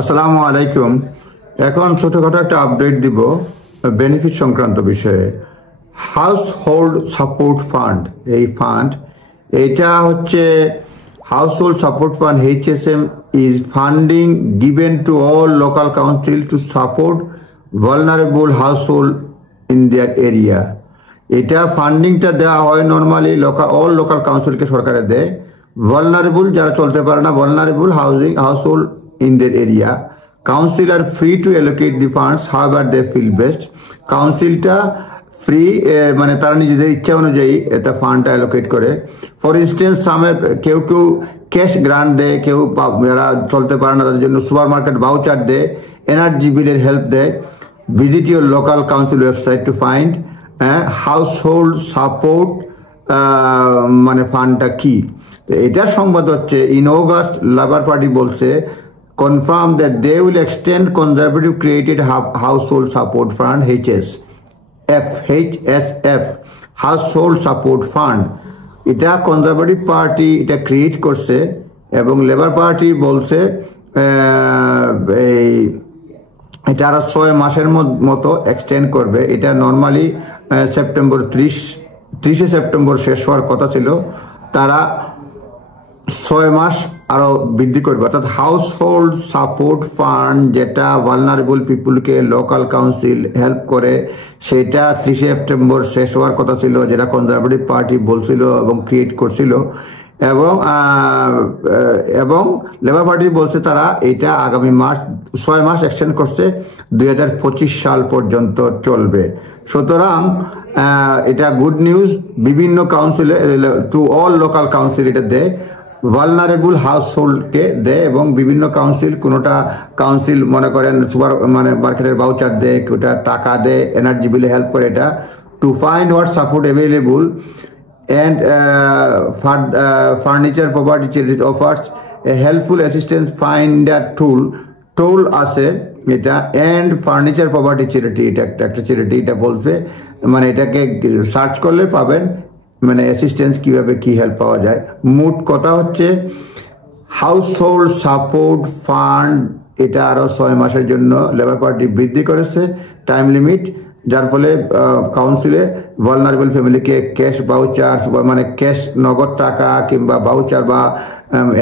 আসসালামু আলাইকুম। এখন ছোটখাটো একটা আপডেট দিব বেনিফিট সংক্রান্ত বিষয়ে। হাউস হোল্ড সাপোর্ট ফান্ড, এই ফান্ড এটা হচ্ছে house hold support fund HSM is funding given to all local council to support vulnerable house hold in their area. এটা ফান্ডিংটা দেওয়া হয় নর্মালি অল লোকাল কাউন্সিলকে সরকারে দেয়। ভালনারেবল যারা চলতে পারে না, vulnerable house hold in their area. Council are free to allocate the funds however they feel best. কাউন্সিলটা ফ্রি, মানে তারা নিজেদের ইচ্ছা অনুযায়ী এটা ফান্ডটা অ্যালোকেট করে। ফর ইনস্টেন্স কেউ ক্যাশ গ্রান্ট দেয়, কেউ যারা চলতে পারে না তাদের জন্য সুপার মার্কেট ভাউচার দেয়, এনার্জি বিলের হেল্প দেয়। Visit your local council website to find household support মানে ফান্ডটা কি। এটার সংবাদ হচ্ছে ইন অগাস্ট লেবার পার্টি বলছে confirm that they will extend conservative created household support fund HSF household support fund। এটা কনজারভেটিভ পার্টি এটা ক্রিয়েট করছে এবং লেবার পার্টি বলছে এটা আরো 6 মাসের মতো এক্সটেন্ড করবে। এটা নর্মালি সেপ্টেম্বর 30 সেপ্টেম্বর শেষ হওয়ার কথা ছিল, তারা 6 মাস আরো বৃদ্ধি করবে। অর্থাৎ হাউস হোল্ড সাপোর্ট ফান্ড যেটা ভালনারেবল পিপুলকে লোকাল কাউন্সিল হেল্প করে, সেটা 30 সেপ্টেম্বর শেষ হওয়ার কথা ছিল, যেটা কনজারভেটিভ পার্টি বলছিল এবং ক্রিয়েট করছিল। এবং লেবার পার্টি বলছে তারা এটা আগামী 6 মাস এক্সটেন্ড করছে, 2025 সাল পর্যন্ত চলবে। সুতরাং এটা গুড নিউজ। বিভিন্ন কাউন্সিলে টু অল লোকাল কাউন্সিল এটা দেয়, ভালনারেবল হাউস হোল্ডকে দেয় এবং বিভিন্ন কাউন্সিল, কোনোটা কাউন্সিল মনে করেন সুপার মানে মার্কেটের ভাউচার দেয়, ওটা টাকা দেয়, এনার্জি বিলে হেল্প করে। এটা to find what support available and furniture property charity offers a helpful assistance finder tool আছে এটা, and furniture property charity এটা একটা চ্যারিটি। এটা বলছে মানে এটাকে সার্চ করলে পাবেন মানে অ্যাসিস্ট্যান্স কিভাবে কি হেল্প পাওয়া যায়। মোট কথা হচ্ছে হাউস হোল্ড সাপোর্ট ফান্ড এটা আরো 6 মাসের জন্য লেবার পার্টি বৃদ্ধি করেছে টাইম লিমিট, যার ফলে কাউন্সিলে ভালনারেবল ফ্যামিলিকে ক্যাশ ভাউচার মানে ক্যাশ নগদ টাকা কিংবা ভাউচার বা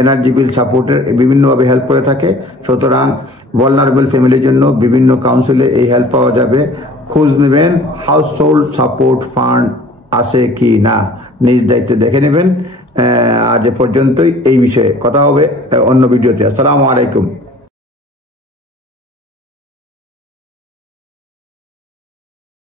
এনার্জি বিল সাপোর্টের বিভিন্নভাবে হেল্প করে থাকে। সুতরাং ভালনারেবল ফ্যামিলির জন্য বিভিন্ন কাউন্সিলে এই হেল্প পাওয়া যাবে। খোঁজ নেবেন হাউস হোল্ড সাপোর্ট ফান্ড আছে কি না, নিজ দায়িত্বে দেখে নেবেন। আজ পর্যন্তই, এই বিষয়ে কথা হবে অন্য ভিডিওতে। আসসালামু আলাইকুম।